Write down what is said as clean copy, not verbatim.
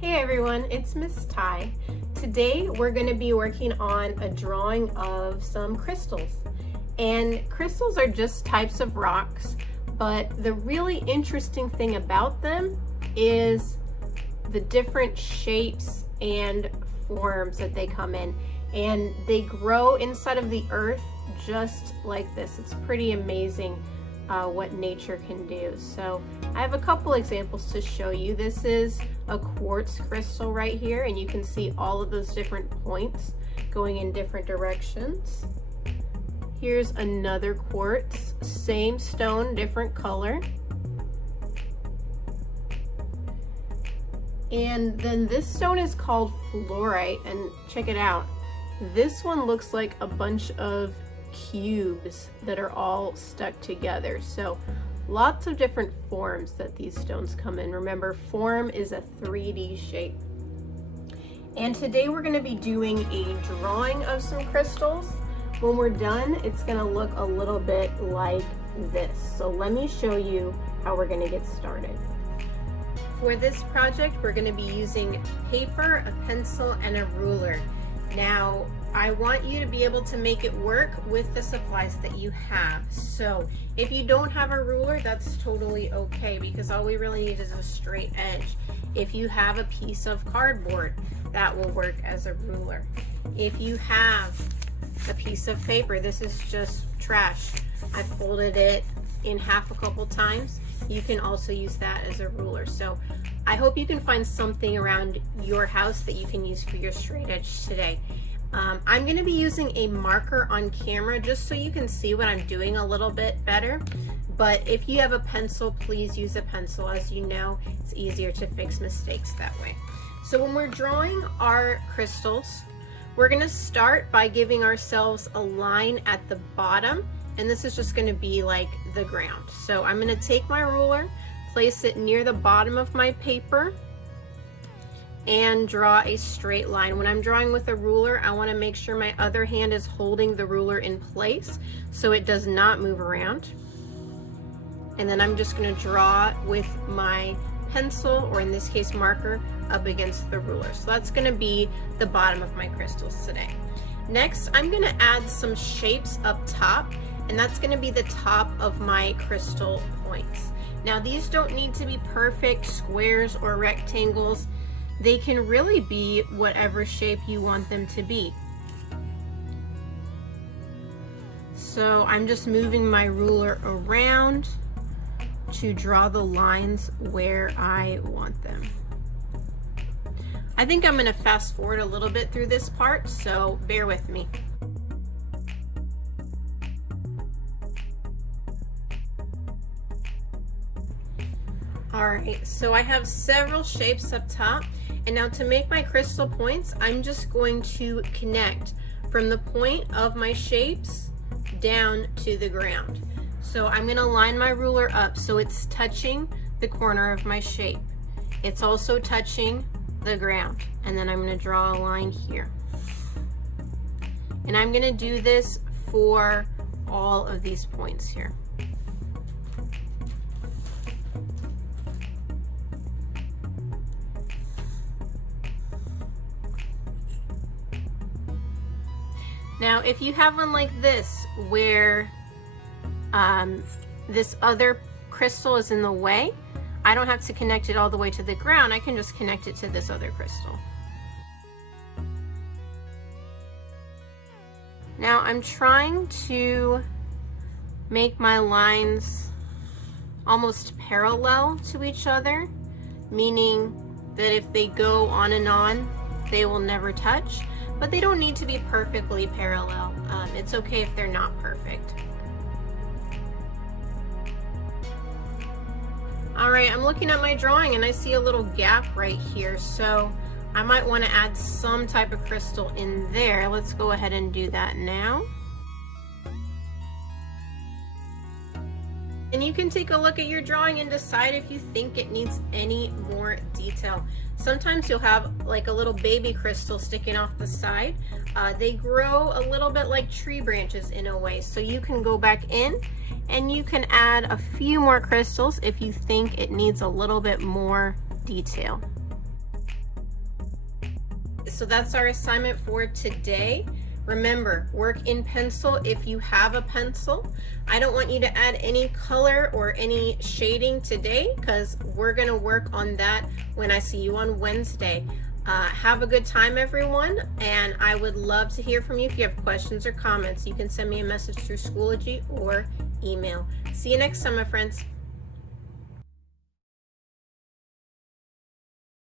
Hey everyone, it's Miss Ty. Today we're going to be working on a drawing of some crystals. And crystals are just types of rocks, but the really interesting thing about them is the different shapes and forms that they come in. And they grow inside of the earth just like this. It's pretty amazing what nature can do. So I have a couple examples to show you. This is a quartz crystal right here, and you can see all of those different points going in different directions. Here's another quartz, same stone, different color. And then this stone is called fluorite, and check it out. This one looks like a bunch of cubes that are all stuck together. So lots of different forms that these stones come in. Remember, form is a 3D shape. And today we're going to be doing a drawing of some crystals. When we're done, it's going to look a little bit like this. So let me show you how we're going to get started. For this project, we're going to be using paper, a pencil, and a ruler. Now, I want you to be able to make it work with the supplies that you have. So if you don't have a ruler, that's totally okay, because all we really need is a straight edge. If you have a piece of cardboard, that will work as a ruler. If you have a piece of paper, this is just trash. I folded it in half a couple times. You can also use that as a ruler. So I hope you can find something around your house that you can use for your straight edge today. I'm going to be using a marker on camera just so you can see what I'm doing a little bit better. But if you have a pencil, please use a pencil. As you know, it's easier to fix mistakes that way. So when we're drawing our crystals, we're going to start by giving ourselves a line at the bottom. And this is just going to be like the ground. So I'm going to take my ruler, place it near the bottom of my paper, and draw a straight line. When I'm drawing with a ruler, I want to make sure my other hand is holding the ruler in place so it does not move around. And then I'm just going to draw with my pencil, or in this case marker, up against the ruler. So that's going to be the bottom of my crystals today. Next, I'm going to add some shapes up top, and that's going to be the top of my crystal points. Now, these don't need to be perfect squares or rectangles. They can really be whatever shape you want them to be. So I'm just moving my ruler around to draw the lines where I want them. I think I'm going to fast forward a little bit through this part, so bear with me. Alright, so I have several shapes up top, and now to make my crystal points, I'm just going to connect from the point of my shapes down to the ground. So I'm going to line my ruler up so it's touching the corner of my shape. It's also touching the ground, and then I'm going to draw a line here. And I'm going to do this for all of these points here. Now, if you have one like this, where this other crystal is in the way, I don't have to connect it all the way to the ground. I can just connect it to this other crystal. Now, I'm trying to make my lines almost parallel to each other, meaning that if they go on and on, they will never touch. But they don't need to be perfectly parallel. It's okay if they're not perfect. All right, I'm looking at my drawing and I see a little gap right here. So I might want to add some type of crystal in there. Let's go ahead and do that now. And you can take a look at your drawing and decide if you think it needs any more detail. Sometimes you'll have like a little baby crystal sticking off the side. They grow a little bit like tree branches in a way. So you can go back in and you can add a few more crystals if you think it needs a little bit more detail. so that's our assignment for today. Remember, work in pencil if you have a pencil. I don't want you to add any color or any shading today because we're gonna work on that when I see you on Wednesday. Have a good time, everyone, and I would love to hear from you. If you have questions or comments, you can send me a message through Schoology or email. See you next time, my friends.